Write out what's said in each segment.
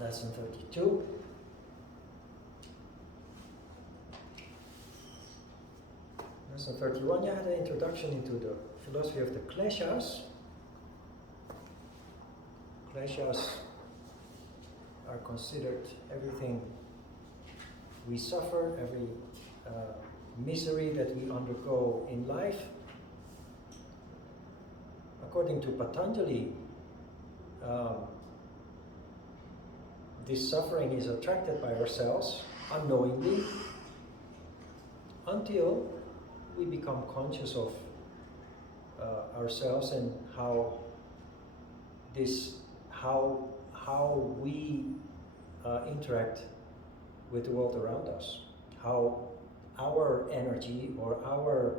Lesson 32. Lesson 31, you had an introduction into the philosophy of the Kleshas. Kleshas are considered everything we suffer, every misery that we undergo in life. According to Patanjali, this suffering is attracted by ourselves unknowingly until we become conscious of ourselves and how we interact with the world around us, how our energy or our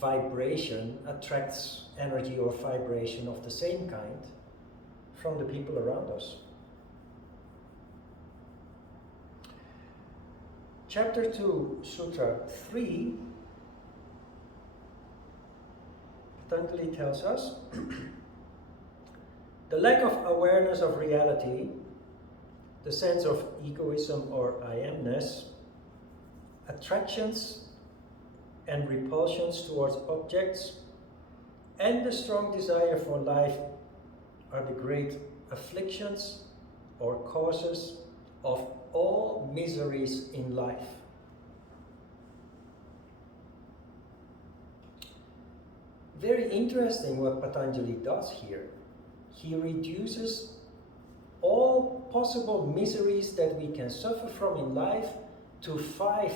vibration attracts energy or vibration of the same kind from the people around us. Chapter 2, Sutra 3, Patanjali tells us the lack of awareness of reality, the sense of egoism or I amness, attractions and repulsions towards objects, and the strong desire for life are the great afflictions or causes of all miseries in life. Very interesting what Patanjali does here. He reduces all possible miseries that we can suffer from in life to five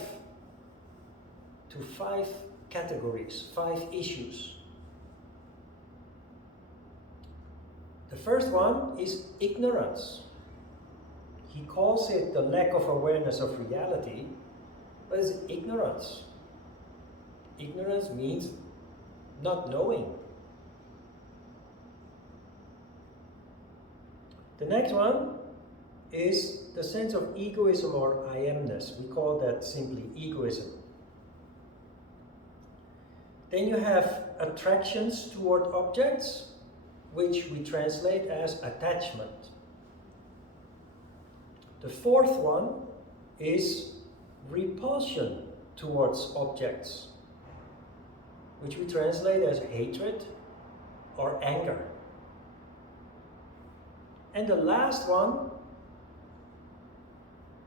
categories, 5 issues. The first one is ignorance. He calls it the lack of awareness of reality, but it's ignorance. Ignorance means not knowing. The next one is the sense of egoism or I amness. We call that simply egoism. Then you have attractions toward objects, which we translate as attachment. The fourth one is repulsion towards objects, which we translate as hatred or anger. And the last one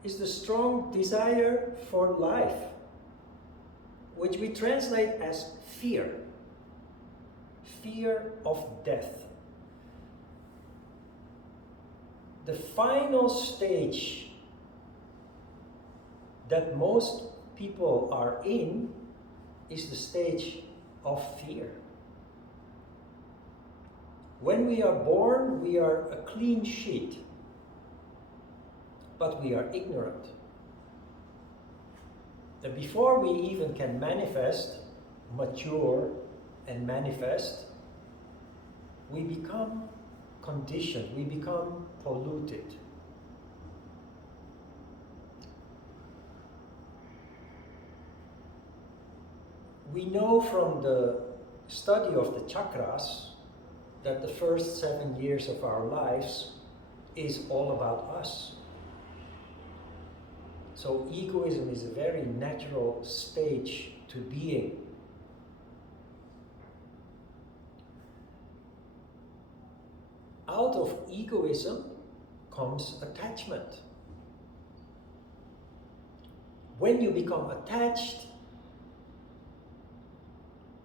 is the strong desire for life, which we translate as fear. Fear of death. The final stage that most people are in is the stage of fear. When we are born, we are a clean sheet, but we are ignorant. And before we even can manifest, mature and manifest, we become conditioned, we become polluted. We know from the study of the chakras that the first 7 years of our lives is all about us. So egoism is a very natural stage to being. Out of egoism comes attachment. When you become attached,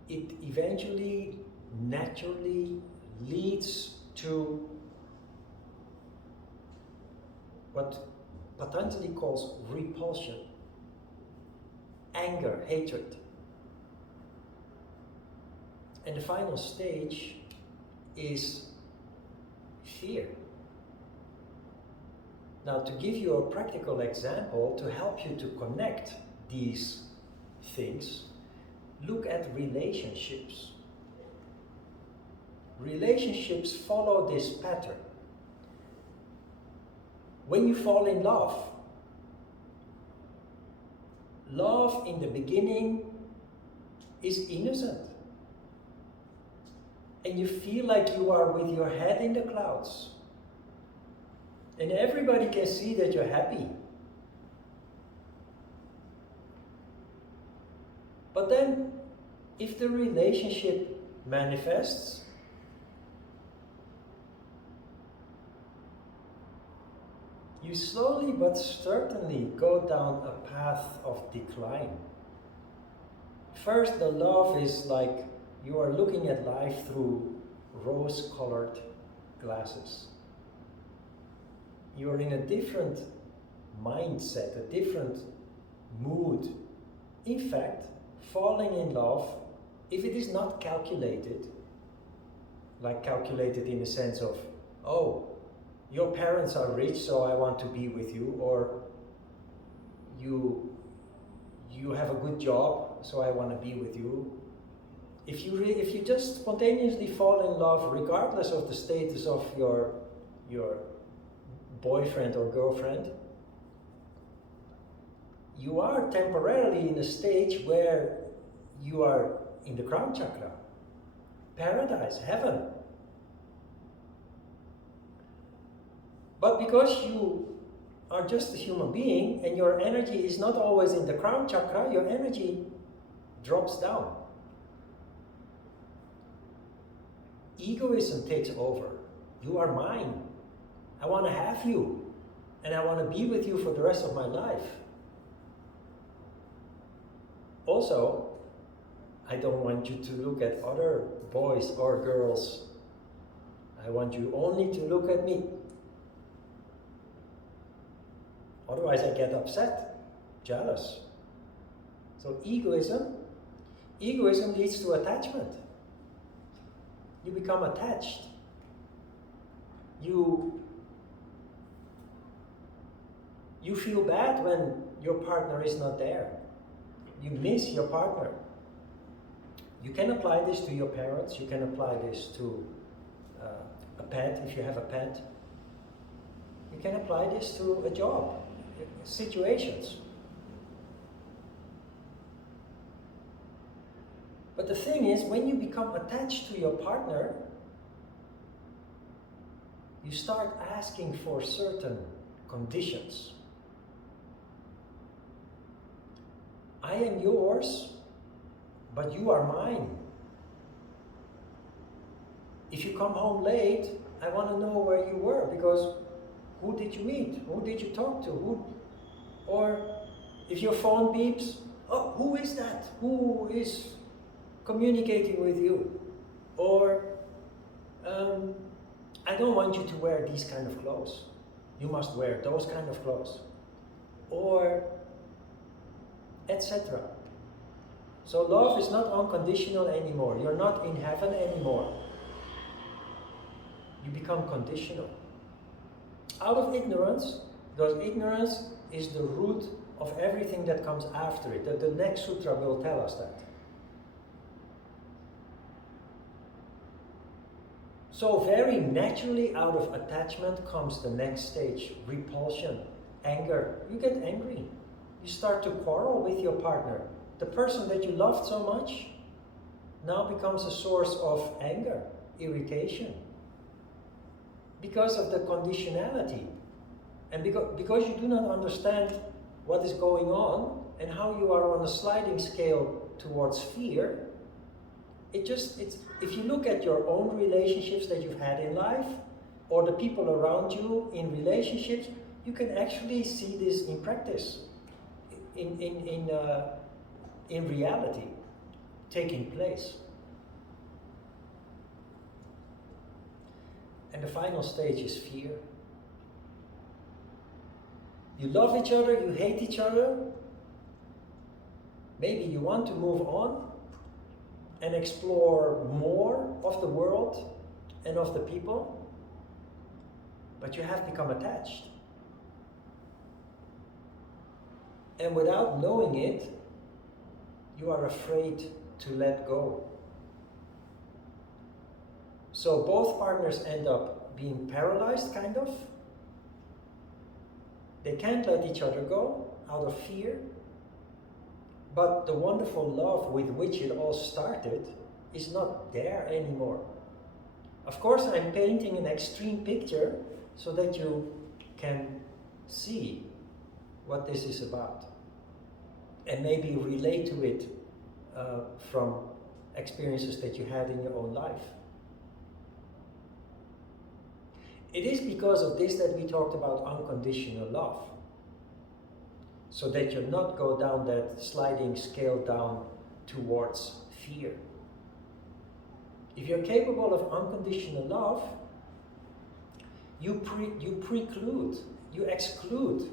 it eventually, naturally leads to what Patanjali calls repulsion, anger, hatred. And the final stage is fear. Now, to give you a practical example to help you to connect these things, look at relationships. Relationships follow this pattern. When you fall in love, love in the beginning is innocent. And you feel like you are with your head in the clouds. And everybody can see that you're happy. But then, if the relationship manifests, you slowly but certainly go down a path of decline. First, the love is like you are looking at life through rose-colored glasses. You're in a different mindset, a different mood. In fact, falling in love, if it is not calculated, like calculated in the sense of, oh, your parents are rich, so I want to be with you, or you have a good job, so I want to be with you. If you just spontaneously fall in love, regardless of the status of your boyfriend or girlfriend, you are temporarily in a stage where you are in the crown chakra, paradise, heaven. But because you are just a human being and your energy is not always in the crown chakra, your energy drops down. Egoism takes over. You are mine. I want to have you. And I want to be with you for the rest of my life. Also, I don't want you to look at other boys or girls. I want you only to look at me. Otherwise I get upset, jealous. So egoism leads to attachment. You become attached. You feel bad when your partner is not there. You miss your partner. You can apply this to your parents. You can apply this to a pet, if you have a pet. You can apply this to a job, situations. But the thing is, when you become attached to your partner, you start asking for certain conditions. I am yours, but you are mine. If you come home late, I want to know where you were, because who did you meet? Who did you talk to? Or if your phone beeps, oh, who is that? Who is communicating with you? Or I don't want you to wear these kind of clothes. You must wear those kind of clothes. Or etc. So love is not unconditional anymore. You're not in heaven anymore. You become conditional. Out of ignorance, because ignorance is the root of everything that comes after it. The next sutra will tell us that. So very naturally out of attachment comes the next stage, repulsion, anger. You get angry. You start to quarrel with your partner. The person that you loved so much now becomes a source of anger, irritation. Because of the conditionality. And because you do not understand what is going on and how you are on a sliding scale towards fear, if you look at your own relationships that you've had in life, or the people around you in relationships, you can actually see this in practice, in reality, taking place. And the final stage is fear. You love each other, you hate each other. Maybe you want to move on and explore more of the world and of the people, but you have become attached. And without knowing it, you are afraid to let go. So both partners end up being paralyzed, kind of. They can't let each other go out of fear. But the wonderful love with which it all started is not there anymore. Of course, I'm painting an extreme picture so that you can see what this is about and maybe relate to it from experiences that you had in your own life. It is because of this that we talked about unconditional love, so that you not go down that sliding scale down towards fear. If you're capable of unconditional love, you preclude, you exclude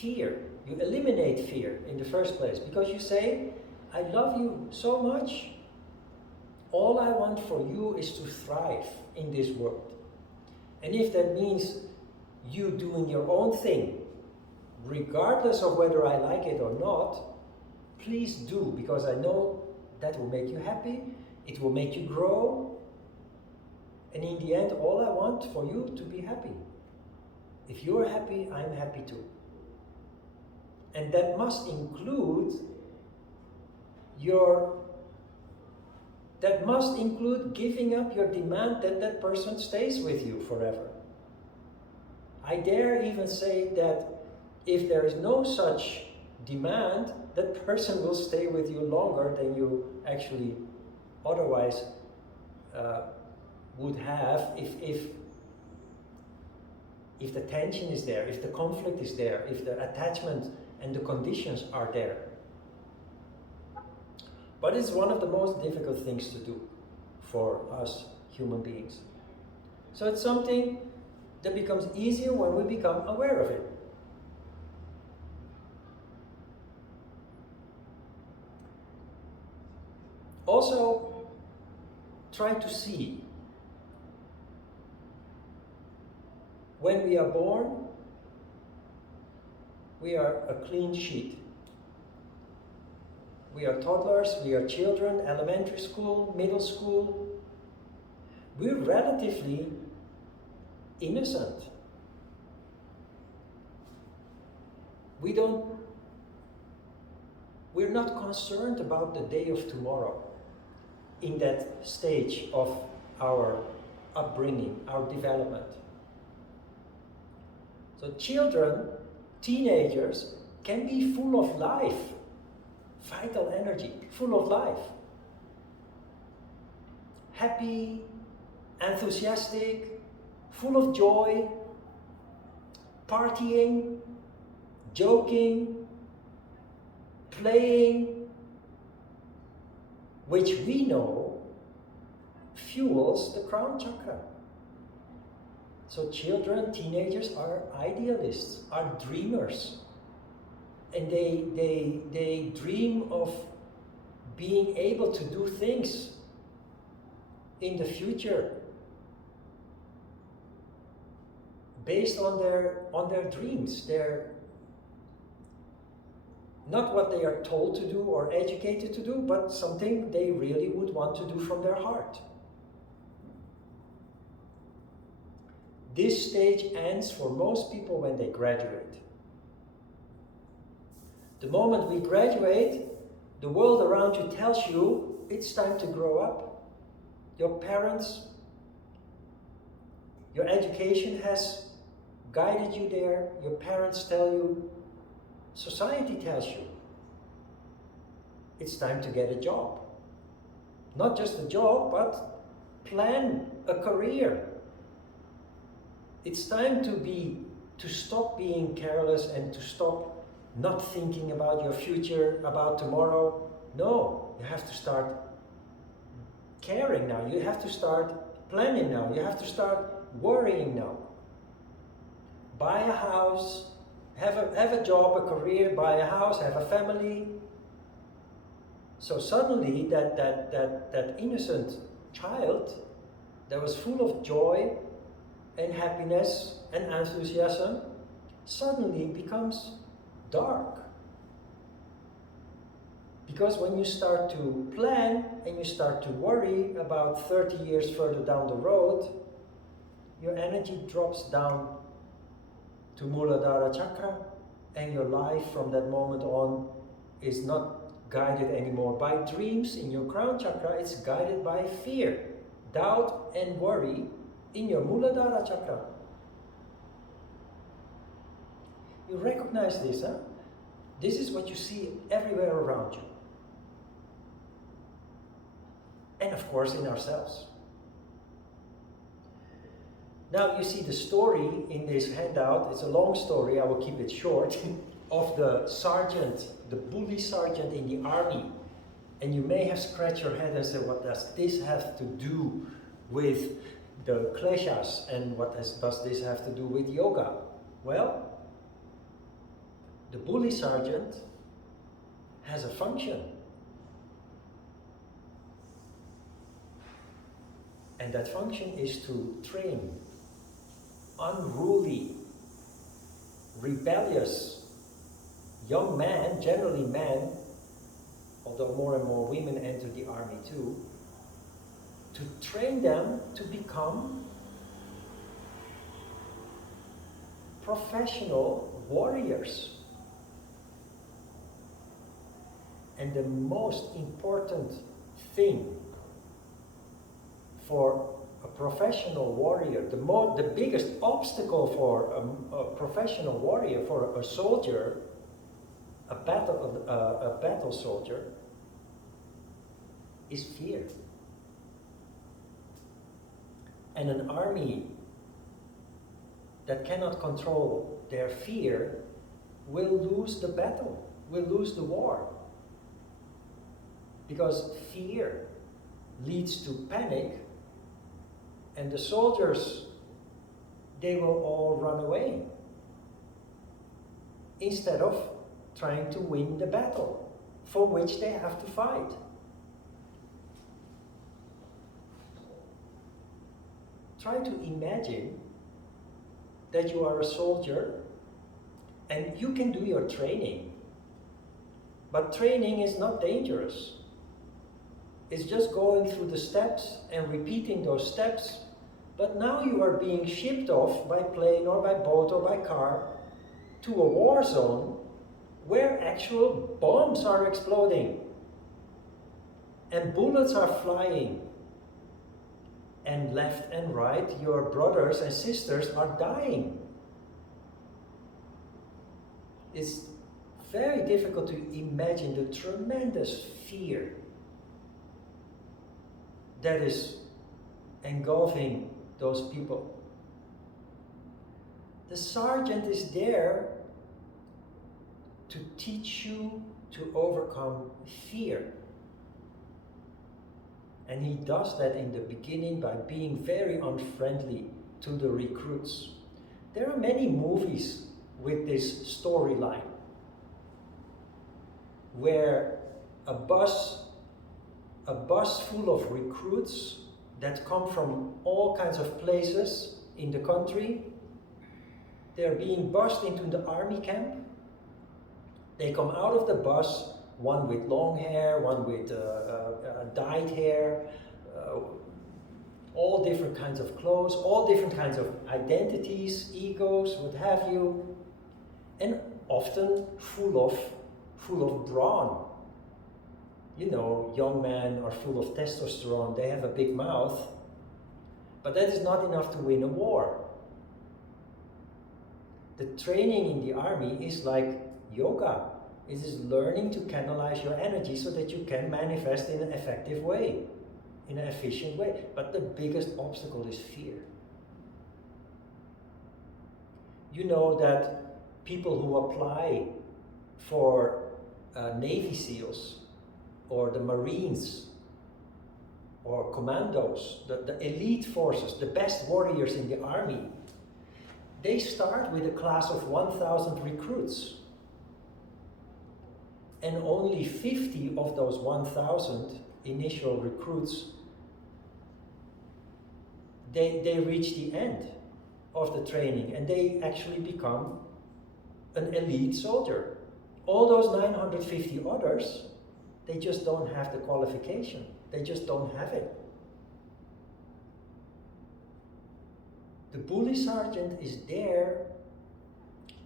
fear, you eliminate fear in the first place, because you say, I love you so much, all I want for you is to thrive in this world. And if that means you doing your own thing, regardless of whether I like it or not, please do, because I know that will make you happy, it will make you grow, and in the end, all I want for you to be happy. If you're happy, I'm happy too. And that must include giving up your demand that that person stays with you forever. I dare even say that if there is no such demand, that person will stay with you longer than you actually otherwise would have if the tension is there, if the conflict is there, if the attachment and the conditions are there. But it's one of the most difficult things to do for us human beings. So it's something that becomes easier when we become aware of it. Also, try to see. When we are born, we are a clean sheet. We are toddlers, we are children, elementary school, middle school. We're relatively innocent. We're not concerned about the day of tomorrow in that stage of our upbringing, our development. So children, teenagers, can be full of life, vital energy, full of life. Happy, enthusiastic, full of joy, partying, joking, playing, which we know fuels the crown chakra. So children, teenagers are idealists, are dreamers. And they dream of being able to do things in the future based on their dreams. They're not what they are told to do or educated to do, but something they really would want to do from their heart. This stage ends for most people when they graduate. The moment we graduate, the world around you tells you it's time to grow up. Your parents, your education has guided you there. Your parents tell you, society tells you, it's time to get a job. Not just a job, but plan a career. It's time to stop being careless and to stop not thinking about your future, about tomorrow. No, you have to start caring now. You have to start planning now. You have to start worrying now. Buy a house, have a job, a career, buy a house, have a family. So suddenly that innocent child that was full of joy and happiness and enthusiasm suddenly becomes dark. Because when you start to plan and you start to worry about 30 years further down the road, your energy drops down to Muladhara Chakra, and your life from that moment on is not guided anymore by dreams in your crown chakra, it's guided by fear, doubt and worry in your Muladhara Chakra. You recognize this, huh? This is what you see everywhere around you. And of course in ourselves. Now you see the story in this handout. It's a long story, I will keep it short, of the sergeant, the bully sergeant in the army. And you may have scratched your head and said, what does this have to do with the Kleshas, and what does this have to do with yoga? Well, the bully sergeant has a function. And that function is to train unruly, rebellious young men, generally men, although more and more women enter the army too, to train them to become professional warriors. And the most important thing for a professional warrior, the biggest obstacle for a professional warrior, for a soldier, a battle soldier, is fear. And an army that cannot control their fear will lose the battle, will lose the war. Because fear leads to panic, and the soldiers, they will all run away instead of trying to win the battle for which they have to fight. Try to imagine that you are a soldier and you can do your training, but training is not dangerous. It's just going through the steps and repeating those steps. But now you are being shipped off by plane or by boat or by car to a war zone where actual bombs are exploding and bullets are flying. And left and right, your brothers and sisters are dying. It's very difficult to imagine the tremendous fear that is engulfing those people. The sergeant is there to teach you to overcome fear. And he does that in the beginning by being very unfriendly to the recruits. There are many movies with this storyline where a bus full of recruits that come from all kinds of places in the country, they're being bused into the army camp. They come out of the bus, one with long hair, one with dyed hair, all different kinds of clothes, all different kinds of identities, egos, what have you, and often full of brawn. You know, young men are full of testosterone, they have a big mouth, but that is not enough to win a war. The training in the army is like yoga. It is learning to canalize your energy so that you can manifest in an effective way, in an efficient way. But the biggest obstacle is fear. You know that people who apply for Navy SEALs or the Marines or commandos, the elite forces, the best warriors in the army, they start with a class of 1,000 recruits. And only 50 of those 1,000 initial recruits, they reach the end of the training and they actually become an elite soldier. All those 950 others, they just don't have the qualification. They just don't have it. The bully sergeant is there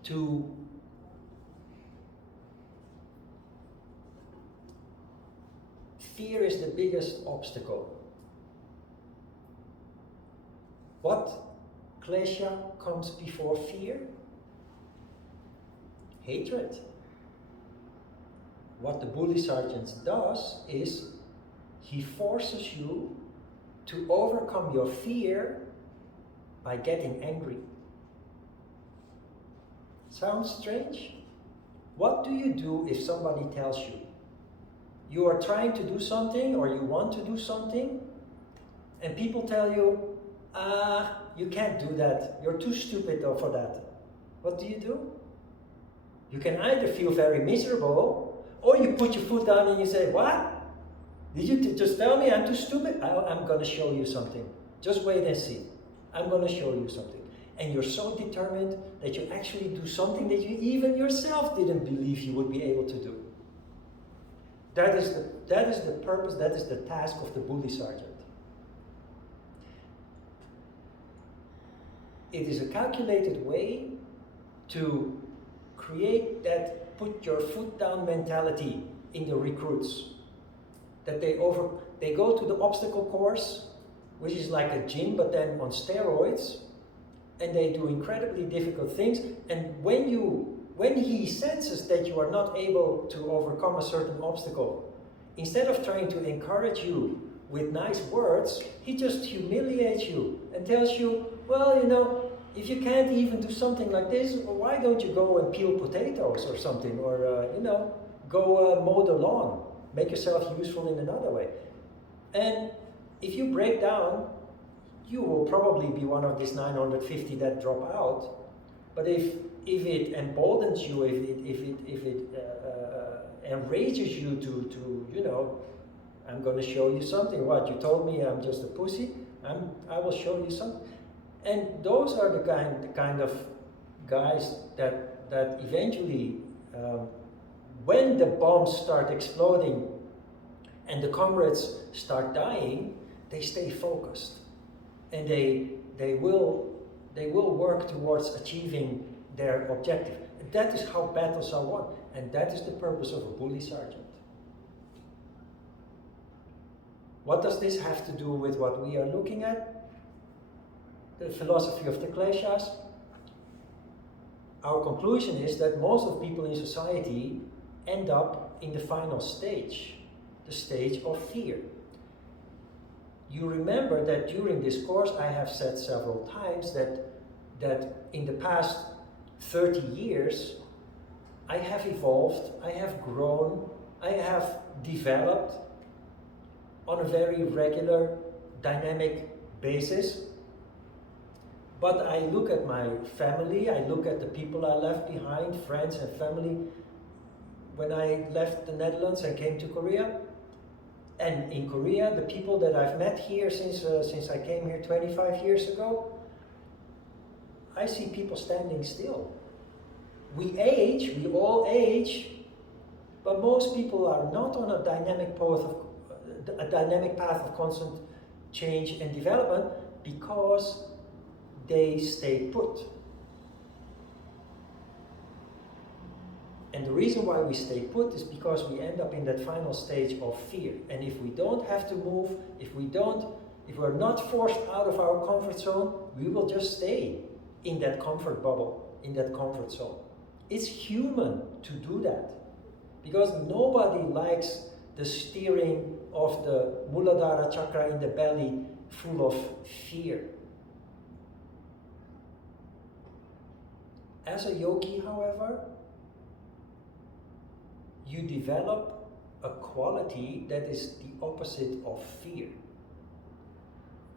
to fear is the biggest obstacle. What klesha comes before fear? hatred. What the bully sergeant does is he forces you to overcome your fear by getting angry. Sounds strange? What do you do if somebody tells you you are trying to do something or you want to do something and people tell you, you can't do that, you're too stupid for that? What do? You can either feel very miserable or you put your foot down and you say, what? Did you just tell me I'm too stupid? I'm going to show you something. Just wait and see. I'm going to show you something. And you're so determined that you actually do something that you even yourself didn't believe you would be able to do. That is the purpose, that is the task of the bully sergeant. It is a calculated way to create that put your foot down mentality in the recruits. That they go to the obstacle course, which is like a gym but then on steroids, and they do incredibly difficult things. And when he senses that you are not able to overcome a certain obstacle, instead of trying to encourage you with nice words, he just humiliates you and tells you, well, if you can't even do something like this, why don't you go and peel potatoes or something, or go mow the lawn, make yourself useful in another way. And if you break down, you will probably be one of these 950 that drop out. But if it emboldens you, if it enrages you to I'm going to show you something. What, you told me I'm just a pussy? I will show you something. And those are the kind of guys that eventually, when the bombs start exploding and the comrades start dying, they stay focused, and they will work towards achieving their objective. And that is how battles are won, and that is the purpose of a bully sergeant. What does this have to do with what we are looking at? The philosophy of the Kleshas. Our conclusion is that most of people in society end up in the final stage, the stage of fear. You remember that during this course I have said several times that in the past 30 years I have evolved, I have grown, I have developed on a very regular, dynamic basis. But I look at my family, I look at the people I left behind, friends and family, when I left the Netherlands and came to Korea. And in Korea, the people that I've met here since I came here 25 years ago, I see people standing still. We all age, but most people are not on a dynamic path of constant change and development because they stay put. And the reason why we stay put is because we end up in that final stage of fear. And if we don't have to move, if we're not forced out of our comfort zone, we will just stay in that comfort bubble, in that comfort zone. It's human to do that, because nobody likes the steering of the Muladhara chakra in the belly full of fear. As a yogi, however, you develop a quality that is the opposite of fear.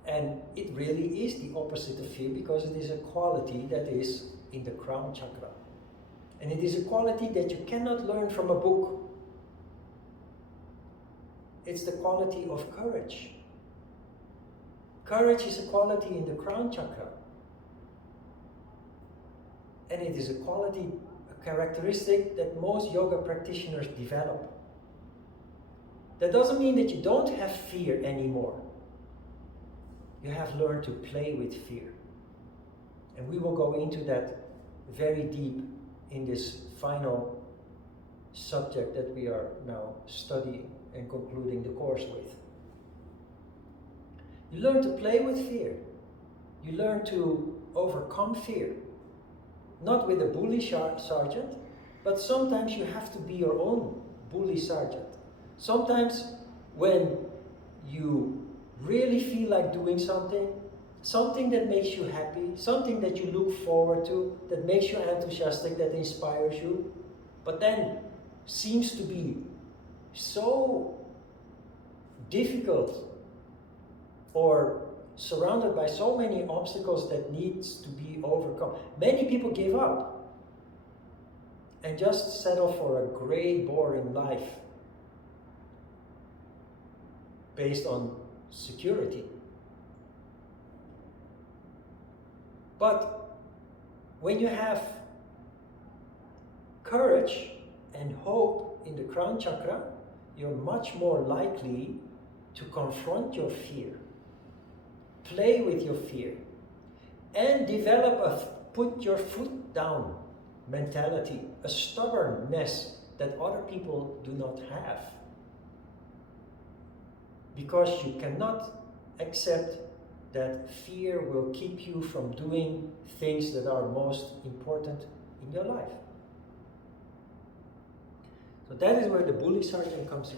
And it really is the opposite of fear, because it is a quality that is in the crown chakra. And it is a quality that you cannot learn from a book. It's the quality of courage. Courage is a quality in the crown chakra. And it is a quality, a characteristic that most yoga practitioners develop. That doesn't mean that you don't have fear anymore. You have learned to play with fear. And we will go into that very deep in this final subject that we are now studying and concluding the course with. You learn to play with fear. You learn to overcome fear. Not with a bully sergeant, But sometimes you have to be your own bully sergeant. Sometimes when you really feel like doing something, something that makes you happy, something that you look forward to, that makes you enthusiastic, that inspires you, but then seems to be so difficult or surrounded by so many obstacles that needs to be overcome. Many people give up and just settle for a gray, boring life based on security. But when you have courage and hope in the crown chakra, you're much more likely to confront your fear, play with your fear, and develop a put your foot down mentality, a stubbornness that other people do not have. Because you cannot accept that fear will keep you from doing things that are most important in your life. So that is where the bully sergeant comes in.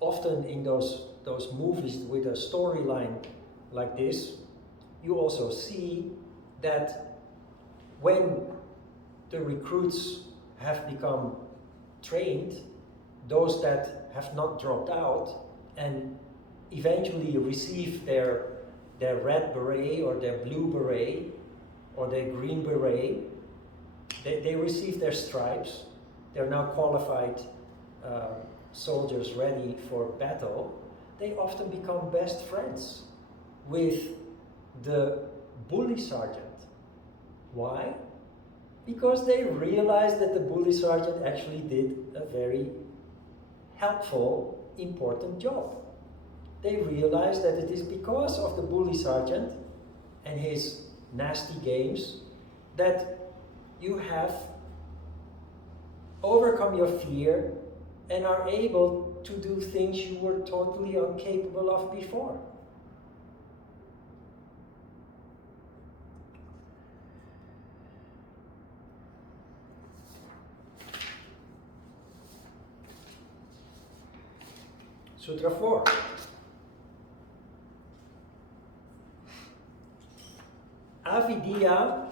Often in those movies with a storyline like this, you also see that when the recruits have become trained, those that have not dropped out and eventually receive their red beret or their blue beret or their green beret, they receive their stripes. They're now qualified soldiers ready for battle. They often become best friends with the bully sergeant. Why? Because they realize that the bully sergeant actually did a very helpful, important job. They realize that it is because of the bully sergeant and his nasty games that you have overcome your fear and are able to do things you were totally incapable of before. Sutra 4. Avidya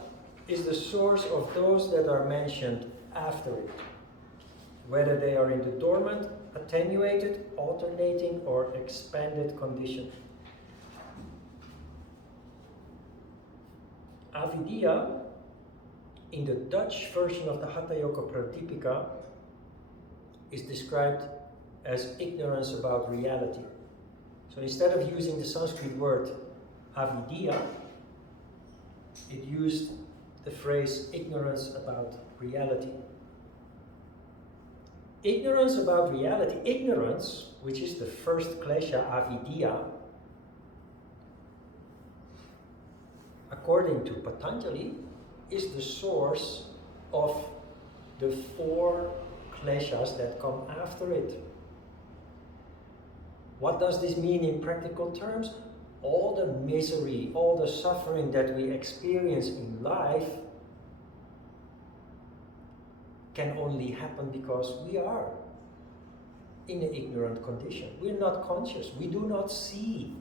is the source of those that are mentioned after it, whether they are in the dormant, attenuated, alternating, or expanded condition. Avidya, in the Dutch version of the Hatha Yoga Pradipika, is described as ignorance about reality. So instead of using the Sanskrit word avidya, it used the phrase ignorance about reality. Ignorance about reality, ignorance, which is the first klesha, avidya, according to Patanjali, is the source of the 4 kleshas that come after it. What does this mean in practical terms? All the misery, all the suffering that we experience in life can only happen because we are in an ignorant condition. We're not conscious. We do not see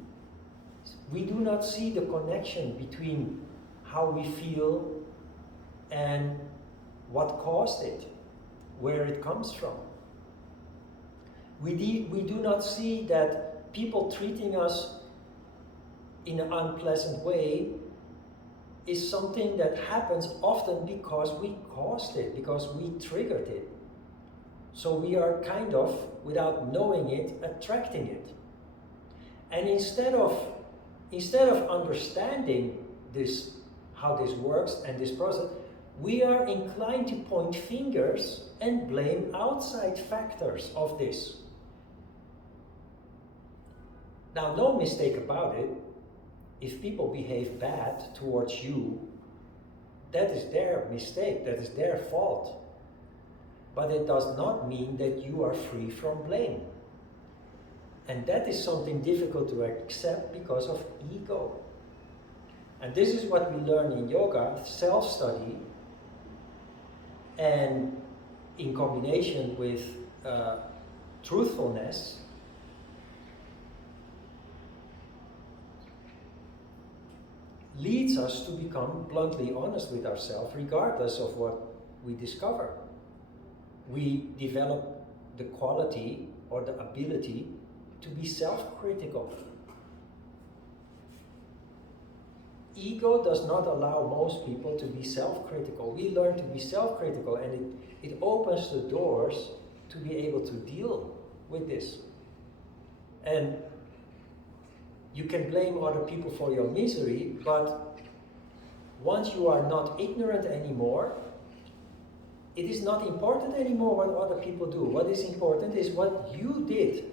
the connection between how we feel and what caused it, where it comes from. We do not see that people treating us in an unpleasant way is something that happens often because we caused it, because we triggered it. So we are kind of, without knowing it, attracting it. And instead of understanding this, how this works and this process, we are inclined to point fingers and blame outside factors of this. Now, no mistake about it, if people behave bad towards you, that is their mistake, that is their fault. But it does not mean that you are free from blame. And that is something difficult to accept because of ego. And this is what we learn in yoga, self-study, and in combination with truthfulness, leads us to become bluntly honest with ourselves, regardless of what we discover. We develop the quality or the ability to be self-critical. Ego does not allow most people to be self-critical. We learn to be self-critical, and it opens the doors to be able to deal with this. And you can blame other people for your misery, but once you are not ignorant anymore, it is not important anymore what other people do. What is important is what you did.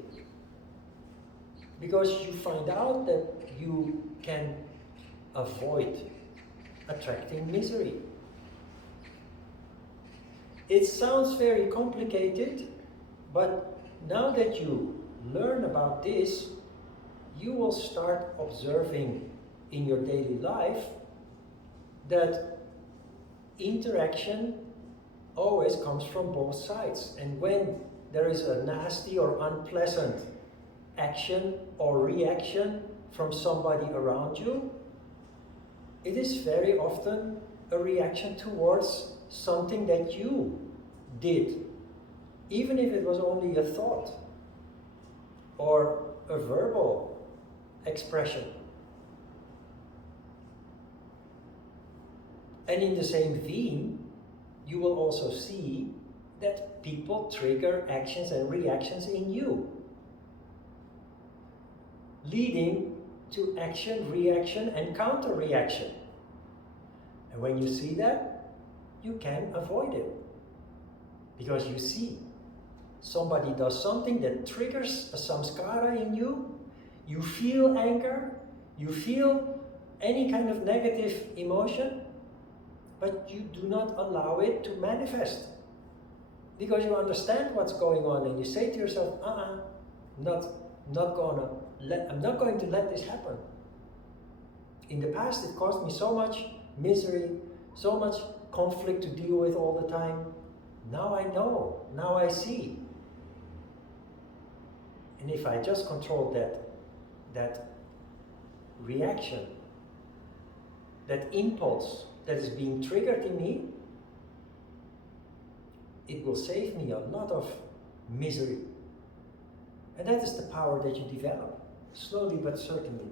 Because you find out that you can avoid attracting misery. It sounds very complicated, but now that you learn about this, you will start observing in your daily life that interaction always comes from both sides. And when there is a nasty or unpleasant action or reaction from somebody around you, it is very often a reaction towards something that you did, even if it was only a thought or a verbal expression. And in the same vein, you will also see that people trigger actions and reactions in you, leading to action, reaction, and counter-reaction. And when you see that, you can avoid it. Because you see, somebody does something that triggers a samskara in you, you feel anger, you feel any kind of negative emotion, but you do not allow it to manifest. Because you understand what's going on, and you say to yourself, I'm not going to let this happen. In the past, it caused me so much misery, so much conflict to deal with all the time. Now I know, now I see. And if I just control that reaction, that impulse that is being triggered in me, it will save me a lot of misery. And that is the power that you develop, slowly but certainly.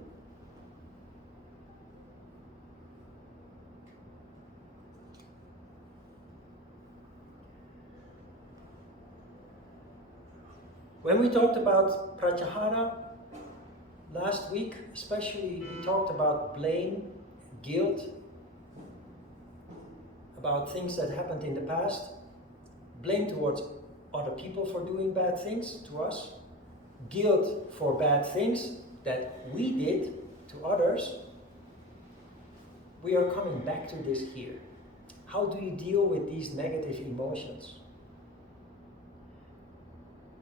When we talked about pratyahara last week, especially, we talked about blame, guilt, about things that happened in the past, blame towards other people for doing bad things to us, guilt for bad things that we did to others. We are coming back to this here. How do you deal with these negative emotions?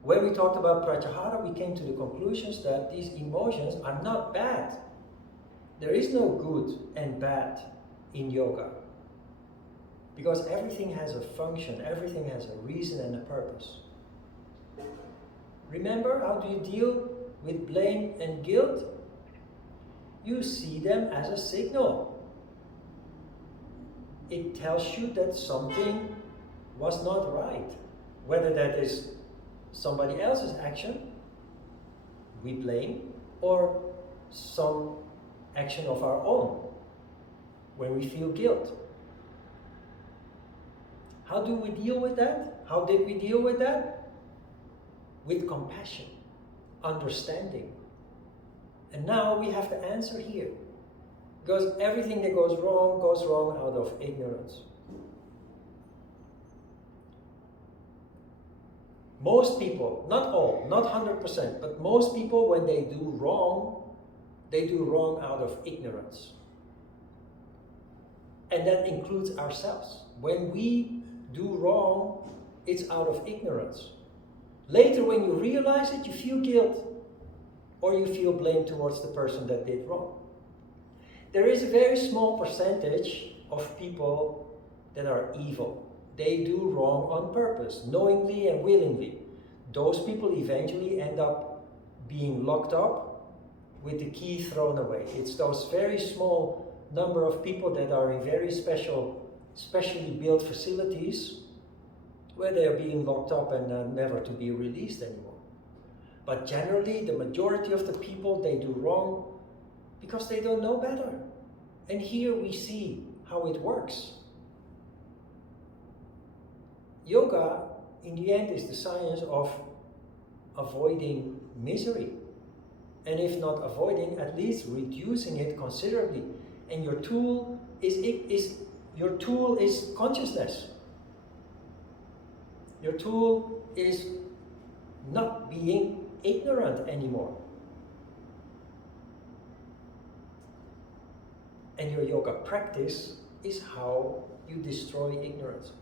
When we talked about pratyahara, we came to the conclusions that these emotions are not bad. There is no good and bad in yoga. Because everything has a function, everything has a reason and a purpose. Remember, how do you deal with blame and guilt? You see them as a signal. It tells you that something was not right. Whether that is somebody else's action, we blame, or some action of our own, when we feel guilt. How do we deal with that? How did we deal with that? With compassion, understanding. And now we have the answer here. Because everything that goes wrong out of ignorance. Most people, not all, not 100%, but most people, when they do wrong out of ignorance. And that includes ourselves. When we do wrong, it's out of ignorance. Later, when you realize it, you feel guilt, or you feel blame towards the person that did wrong. There is a very small percentage of people that are evil. They do wrong on purpose, knowingly and willingly. Those people eventually end up being locked up with the key thrown away. It's those very small number of people that are in very specially built facilities where they are being locked up and never to be released anymore. But generally, the majority of the people, they do wrong because they don't know better. And here we see how it works. Yoga, in the end, is the science of avoiding misery. And if not avoiding, at least reducing it considerably. And your tool is consciousness. Your tool is not being ignorant anymore. And your yoga practice is how you destroy ignorance.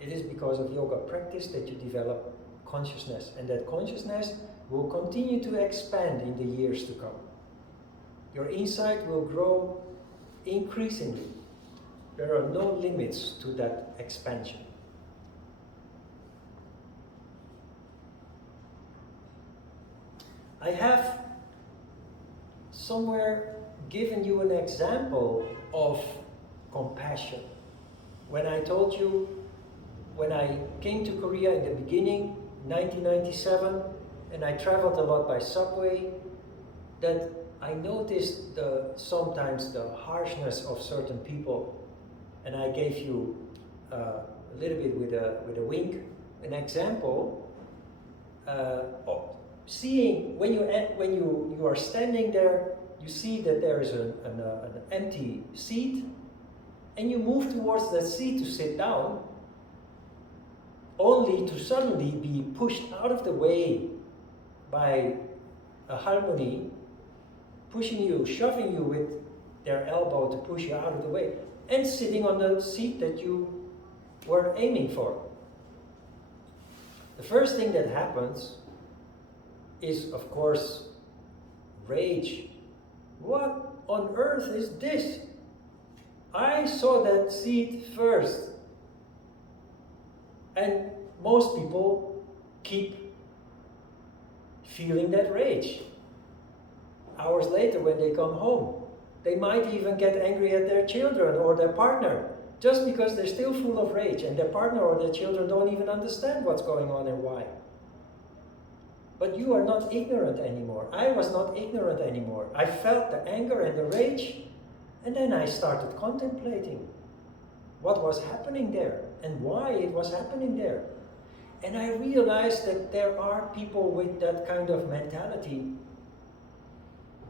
It is because of yoga practice that you develop consciousness, and that consciousness will continue to expand in the years to come. Your insight will grow increasingly. There are no limits to that expansion. I have somewhere given you an example of compassion. When I told you, when I came to Korea in the beginning, 1997, and I traveled a lot by subway, that I noticed sometimes the harshness of certain people. And I gave you a little bit with a wink, an example of seeing when you are standing there, you see that there is an empty seat, and you move towards that seat to sit down, only to suddenly be pushed out of the way by a harmony, pushing you, shoving you with their elbow to push you out of the way, and sitting on the seat that you were aiming for. The first thing that happens is, of course, rage. What on earth is this? I saw that seat first. And most people keep feeling that rage. Hours later, when they come home, they might even get angry at their children or their partner, just because they're still full of rage, and their partner or their children don't even understand what's going on and why. But you are not ignorant anymore. I was not ignorant anymore. I felt the anger and the rage, and then I started contemplating what was happening there and why it was happening there. And I realized that there are people with that kind of mentality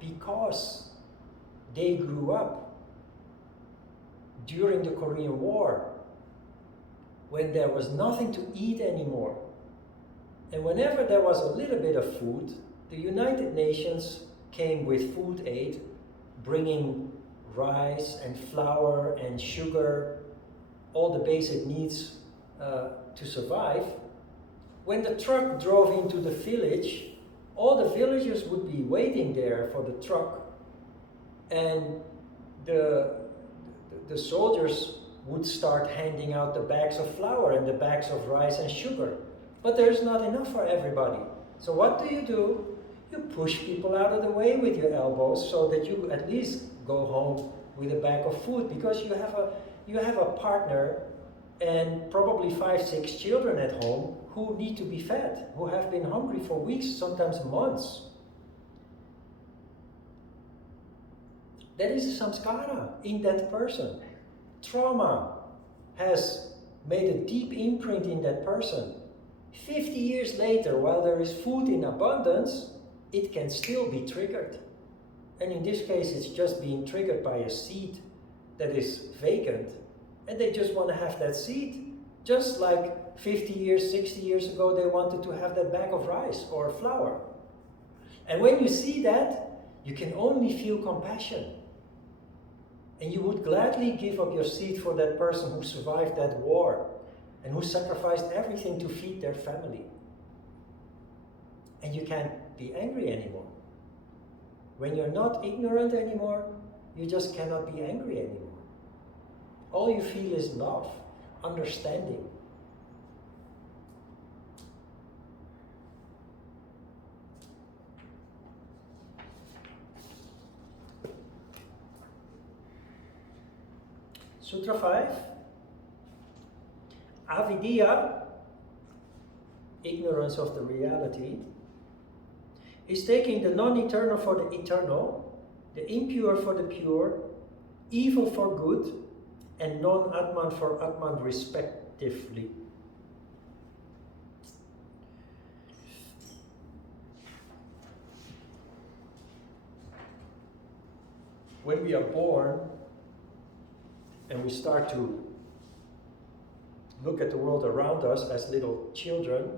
because they grew up during the Korean War, when there was nothing to eat anymore. And whenever there was a little bit of food, the United Nations came with food aid, bringing rice and flour and sugar, all the basic needs to survive. When the truck drove into the village, all the villagers would be waiting there for the truck, and the soldiers would start handing out the bags of flour and the bags of rice and sugar. But there's not enough for everybody. So what do? You push people out of the way with your elbows so that you at least go home with a bag of food, because you have a partner and probably 5-6 children at home who need to be fed, who have been hungry for weeks, sometimes months. That is a samskara in that person. Trauma has made a deep imprint in that person. 50 years later, while there is food in abundance, it can still be triggered. And in this case, it's just being triggered by a seed that is vacant, and they just want to have that seed. Just like 50 years, 60 years ago, they wanted to have that bag of rice or flour. And when you see that, you can only feel compassion. And you would gladly give up your seed for that person who survived that war and who sacrificed everything to feed their family. And you can't be angry anymore. When you're not ignorant anymore, you just cannot be angry anymore. All you feel is love, understanding. Sutra 5. Avidya, ignorance of the reality, is taking the non-eternal for the eternal, the impure for the pure, evil for good, and non-Atman for Atman respectively. When we are born and we start to look at the world around us as little children,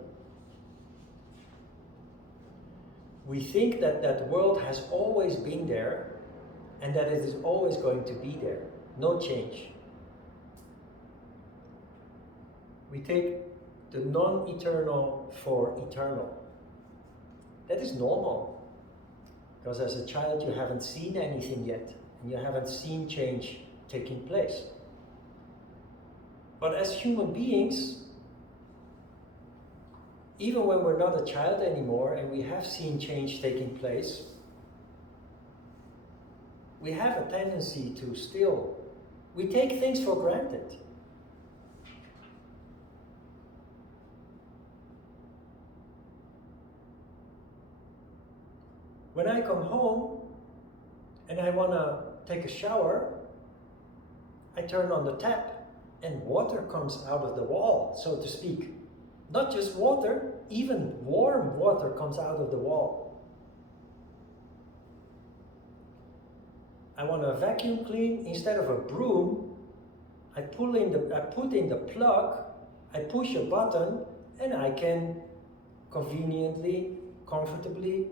we think that that world has always been there and that it is always going to be there. No change. We take the non-eternal for eternal. That is normal. Because as a child you haven't seen anything yet, and you haven't seen change taking place. But as human beings, even when we're not a child anymore and we have seen change taking place, we have a tendency to still, we take things for granted. When I come home and I want to take a shower, I turn on the tap and water comes out of the wall, so to speak. Not just water, even warm water comes out of the wall. I want to vacuum clean, instead of a broom, I put in the plug, I push a button, and I can conveniently, comfortably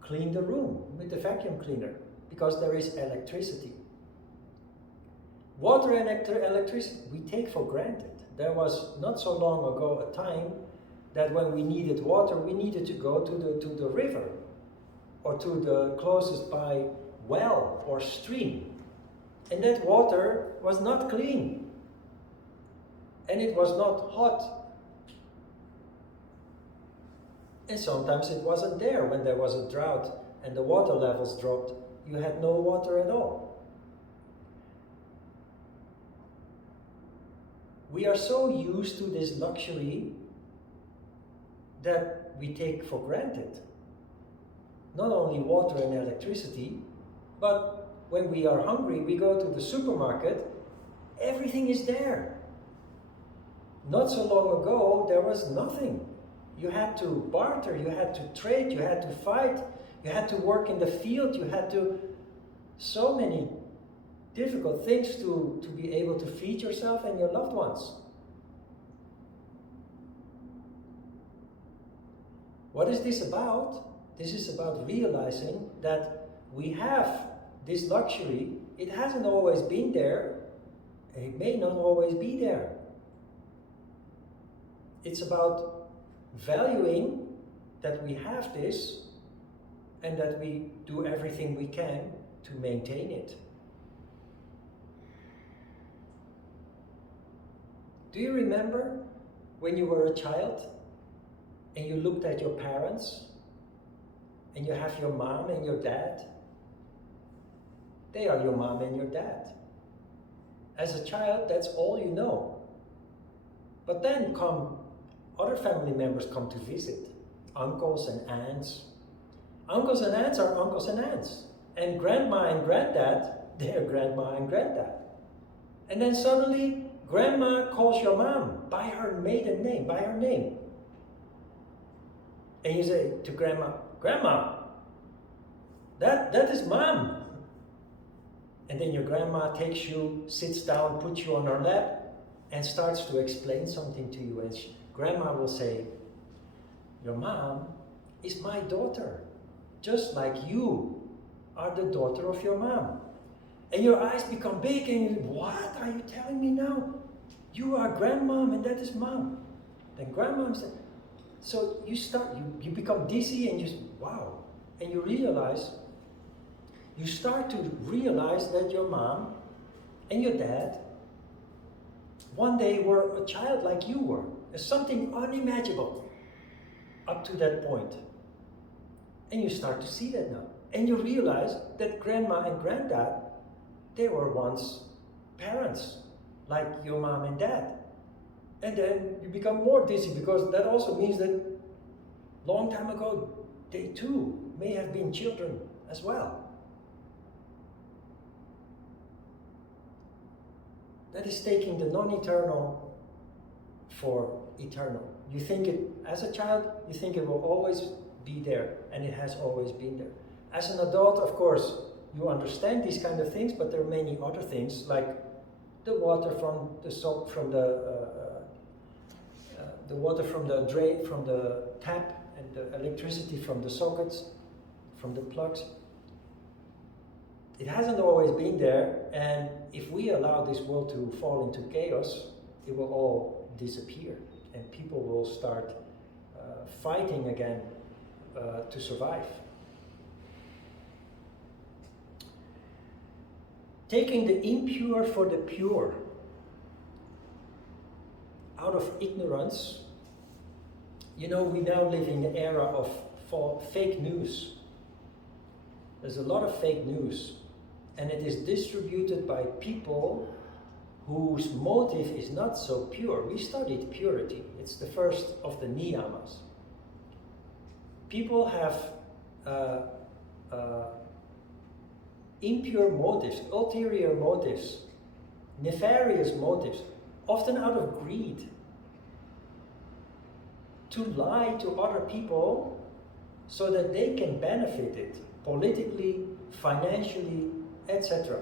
clean the room with the vacuum cleaner, because there is electricity. Water and electricity we take for granted. There was not so long ago a time that when we needed water, we needed to go to the river or to the closest by well or stream. And that water was not clean. And it was not hot. And sometimes it wasn't there when there was a drought and the water levels dropped. You had no water at all. We are so used to this luxury that we take for granted not only water and electricity, but when we are hungry, we go to the supermarket, everything is there. Not so long ago, there was nothing. You had to barter, you had to trade, you had to fight, you had to work in the field, you had to, so many difficult things to be able to feed yourself and your loved ones. What is this about? This is about realizing that we have this luxury. It hasn't always been there, and it may not always be there. It's about valuing that we have this and that we do everything we can to maintain it. Do you remember when you were a child and you looked at your parents and you have your mom and your dad? They are your mom and your dad. As a child, that's all you know. But then other family members come to visit. Uncles and aunts. Uncles and aunts are uncles and aunts. And grandma and granddad, they're grandma and granddad. And then suddenly, grandma calls your mom by her maiden name, by her name. And you say to grandma, Grandma, that is mom. And then your grandma takes you, sits down, puts you on her lap, and starts to explain something to you. And grandma will say, your mom is my daughter, just like you are the daughter of your mom. And your eyes become big and you, what are you telling me now? You are grandmom and that is mom. Then grandmom said, so you become dizzy and you say, wow. And you realize you start to realize that your mom and your dad one day were a child like you were. There's something unimaginable up to that point. And you start to see that now. And you realize that grandma and granddad, they were once parents, like your mom and dad. And then you become more dizzy, because that also means that long time ago, they too may have been children as well. That is taking the non-eternal for eternal. You think it, as a child, you think it will always be there, and it has always been there. As an adult, of course, you understand these kind of things, but there are many other things, like the water from the soap, from the water from the drain, from the tap, and the electricity from the sockets, from the plugs. It hasn't always been there, and if we allow this world to fall into chaos, it will all disappear, and people will start fighting again to survive. Taking the impure for the pure. Out of ignorance, you know, we now live in the era of fake news. There's a lot of fake news, and it is distributed by people whose motive is not so pure. We studied purity. It's the first of the niyamas. People have impure motives, ulterior motives, nefarious motives, often out of greed, to lie to other people so that they can benefit it politically, financially, etc.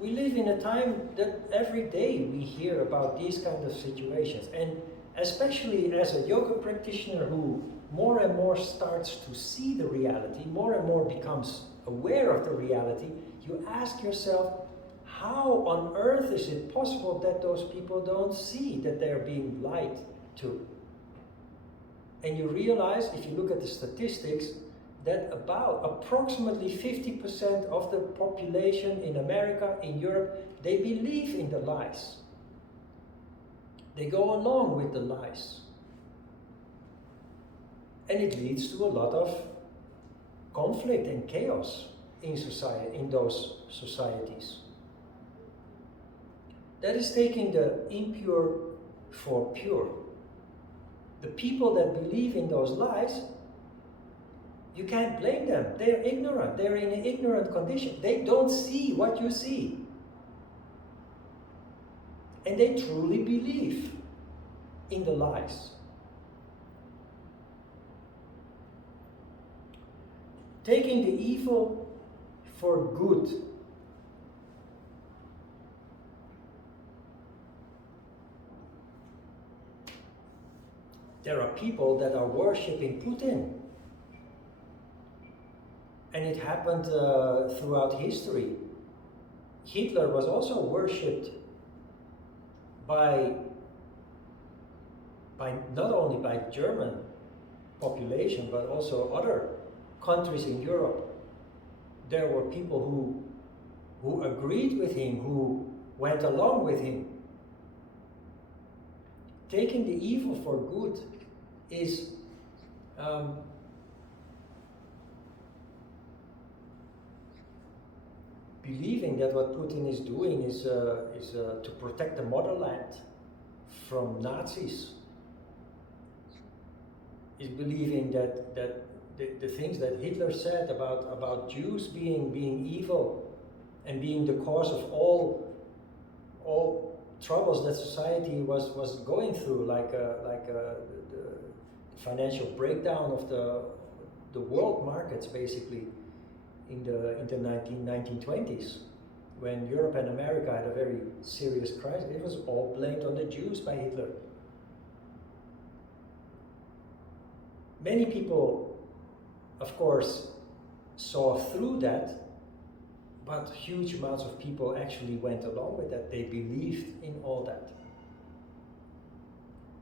We live in a time that every day we hear about these kind of situations, and especially as a yoga practitioner who more and more starts to see the reality, more and more becomes aware of the reality, you ask yourself, how on earth is it possible that those people don't see that they're being lied to? And you realize, if you look at the statistics, that about approximately 50% of the population in America, in Europe, they believe in the lies. They go along with the lies. And it leads to a lot of conflict and chaos in society, in those societies. That is taking the impure for pure. The people that believe in those lies, you can't blame them. They're ignorant. They're in an ignorant condition. They don't see what you see. And they truly believe in the lies. Taking the evil for good. There are people that are worshipping Putin. And it happened throughout history. Hitler was also worshipped by not only by German population, but also other countries in Europe. There were people who agreed with him, who went along with him. Taking the evil for good is believing that what Putin is doing is to protect the motherland from Nazis. Is believing that the things that Hitler said about Jews being evil and being the cause of all troubles that society was going through, like the financial breakdown of the world markets, basically, in the 1920s, when Europe and America had a very serious crisis. It was all blamed on the Jews by Hitler. Many people, of course, saw through that, but huge amounts of people actually went along with that. They believed in all that.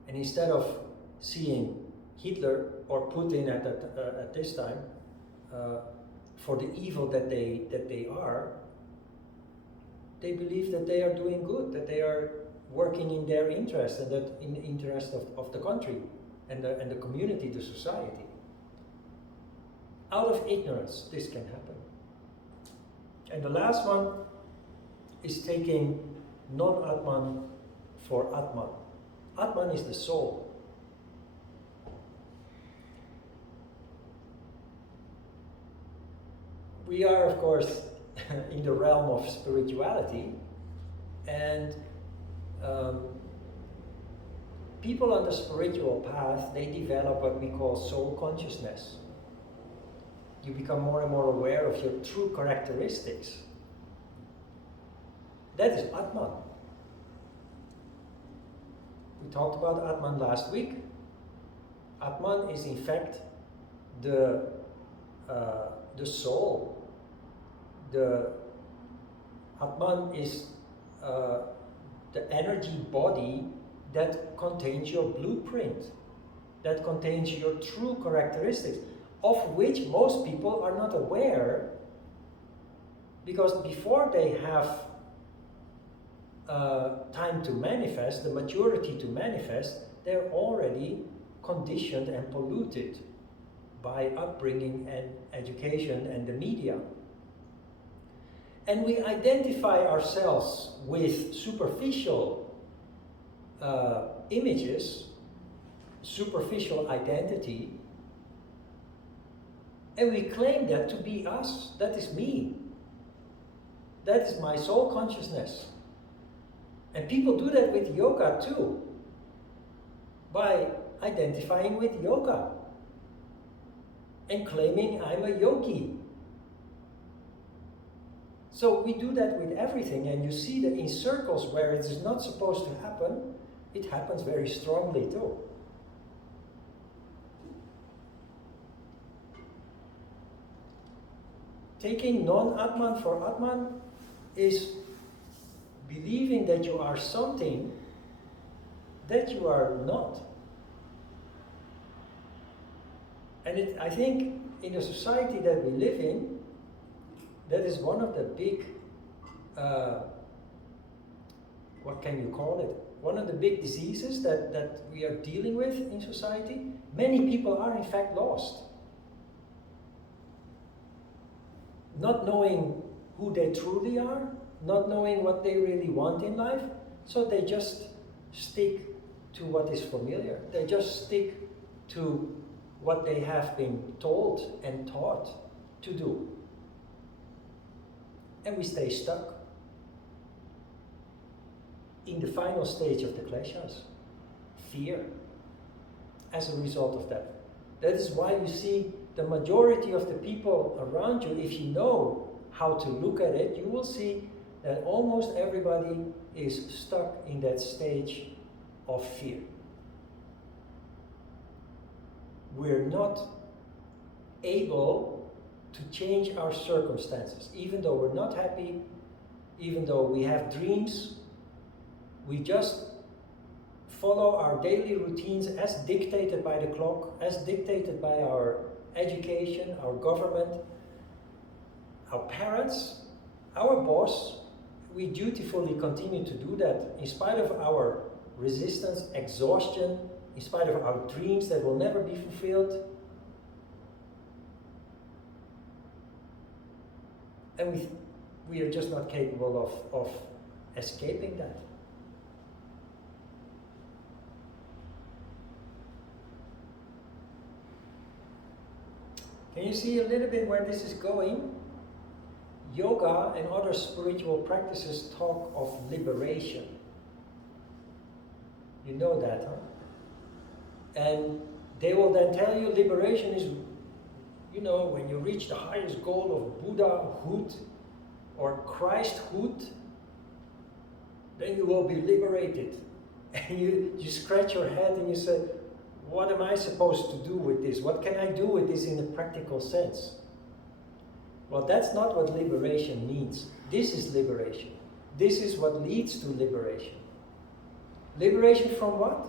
And instead of seeing Hitler or Putin at this time for the evil that they are, they believe that they are doing good, that they are working in their interest, and that in the interest of the country and the community, the society. Out of ignorance, this can happen. And the last one is taking non-Atman for Atman. Atman is the soul. We are, of course, in the realm of spirituality, and people on the spiritual path, they develop what we call soul consciousness. You become more and more aware of your true characteristics. That is Atman. We talked about Atman last week. Atman is in fact the soul. The Atman is the energy body that contains your blueprint, that contains your true characteristics, of which most people are not aware, because before they have time to manifest, the maturity to manifest, they're already conditioned and polluted by upbringing and education and the media. And we identify ourselves with superficial images, superficial identity, and we claim that to be us. That is me. That is my soul consciousness. And people do that with yoga too, by identifying with yoga and claiming I'm a yogi. So we do that with everything, and you see that in circles where it is not supposed to happen, it happens very strongly too. Taking non-Atman for Atman is believing that you are something that you are not. And I think in the society that we live in, that is one of the big, what can you call it? One of the big diseases that we are dealing with in society. Many people are in fact lost. Not knowing who they truly are, not knowing what they really want in life, so they just stick to what is familiar. They just stick to what they have been told and taught to do. And we stay stuck in the final stage of the Kleshas, fear, as a result of that. That is why you see the majority of the people around you, if you know how to look at it, you will see that almost everybody is stuck in that stage of fear. We're not able to change our circumstances. Even though we're not happy, even though we have dreams, we just follow our daily routines as dictated by the clock, as dictated by our education, our government, our parents, our boss. We dutifully continue to do that in spite of our resistance, exhaustion, in spite of our dreams that will never be fulfilled. And we are just not capable of escaping that. Can you see a little bit where this is going? Yoga and other spiritual practices talk of liberation. You know that, huh? And they will then tell you liberation is, you know, when you reach the highest goal of Buddhahood or Christhood, then you will be liberated. And you scratch your head and you say, what am I supposed to do with this? What can I do with this in a practical sense? Well, that's not what liberation means. This is liberation. This is what leads to liberation. Liberation from what?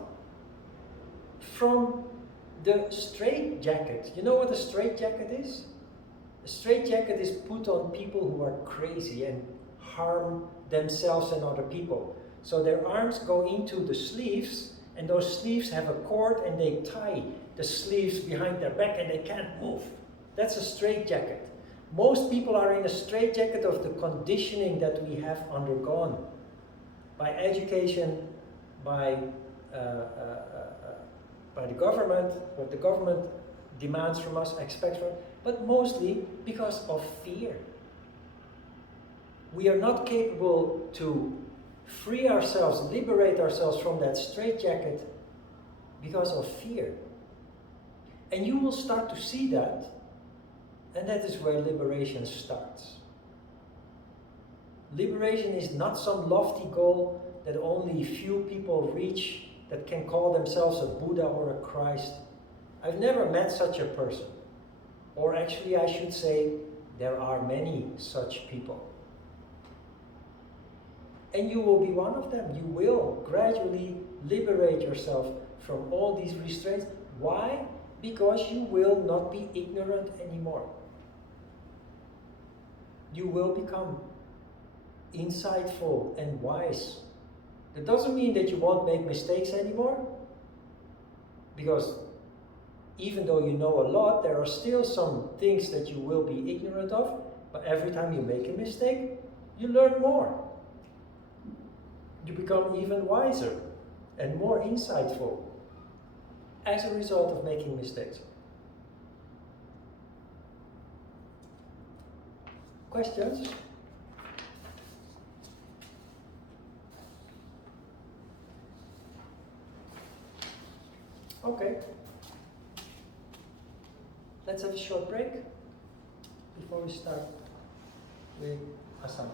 From the straitjacket. You know what a straitjacket is? A straitjacket is put on people who are crazy and harm themselves and other people. So their arms go into the sleeves, and those sleeves have a cord, and they tie the sleeves behind their back and they can't move. That's a straitjacket. Most people are in a straitjacket of the conditioning that we have undergone by education, by the government, what the government demands from us, expects from us, but mostly because of fear. We are not capable to free ourselves, liberate ourselves from that straitjacket because of fear. And you will start to see that, and that is where liberation starts. Liberation is not some lofty goal that only few people reach, that can call themselves a Buddha or a Christ. I've never met such a person. Or actually I should say, there are many such people. And you will be one of them. You will gradually liberate yourself from all these restraints. Why? Because you will not be ignorant anymore. You will become insightful and wise. That doesn't mean that you won't make mistakes anymore, because even though you know a lot, there are still some things that you will be ignorant of, but every time you make a mistake, you learn more. You become even wiser and more insightful as a result of making mistakes. Questions? Okay. Let's have a short break before we start with asana.